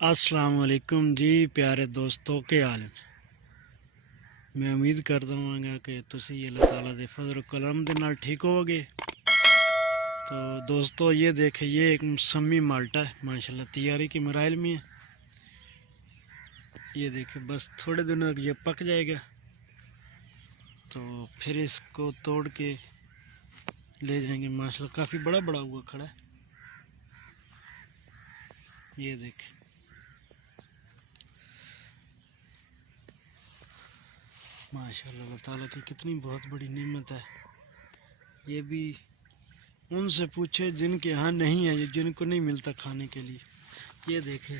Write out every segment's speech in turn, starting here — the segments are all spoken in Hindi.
अस्सलाम वालेकुम जी प्यारे दोस्तों के हाल में। मैं उम्मीद करता हूँ कि तुसी अल्लाह ताला दे फजल करम दे नाल ठीक होवोगे। तो दोस्तों ये देखे, ये एक मौसमी माल्टा है माशाल्लाह, तैयारी की मराइल में है। ये देखे बस थोड़े दिनों तक ये पक जाएगा तो फिर इसको तोड़ के ले जाएंगे। माशाल्लाह काफ़ी बड़ा बड़ा हुआ खड़ा है। ये देखे माशाल्लाह, अल्लाह ताला की कितनी बहुत बड़ी नेमत है। ये भी उनसे पूछे जिनके यहाँ नहीं है, जिनको नहीं मिलता खाने के लिए। ये देखे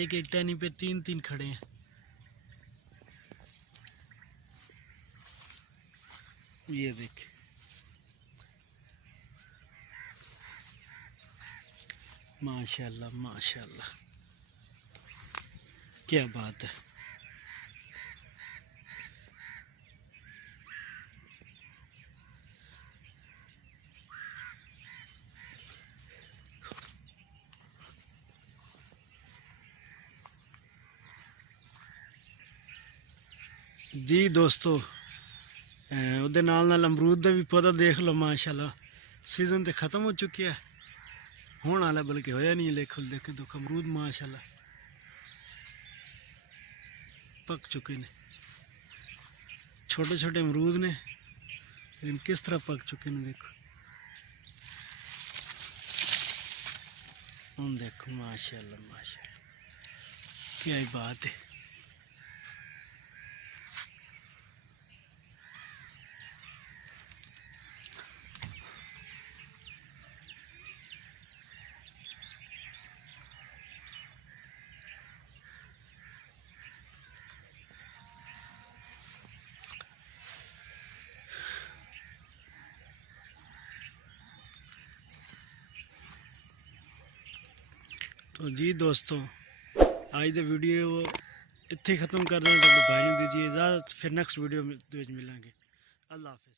एक एक टहनी पे तीन तीन खड़े हैं। ये देखे माशाल्लाह माशाल्लाह, क्या बात है। जी दोस्तों, ਉਹਦੇ ਨਾਲ अमरूद का भी पौधा देख लो माशाल्लाह। सीजन तो ख़त्म हो चुकी है, होने वाला बल्कि होया नहीं। देखो देखो अमरूद माशाल्लाह पक चुके ने। छोटे छोटे अमरूद ने, लेकिन किस तरह पक चुके हैं देखो। देखो माशाल्लाह माशाल्लाह, क्या ही बात है। तो जी दोस्तों, आज द वीडियो इत्थे ख़त्म कर दें। तो भाई दीजिए इजाज़त, फिर नेक्स्ट वीडियो में मिलेंगे। अल्लाह हाफ़िज़।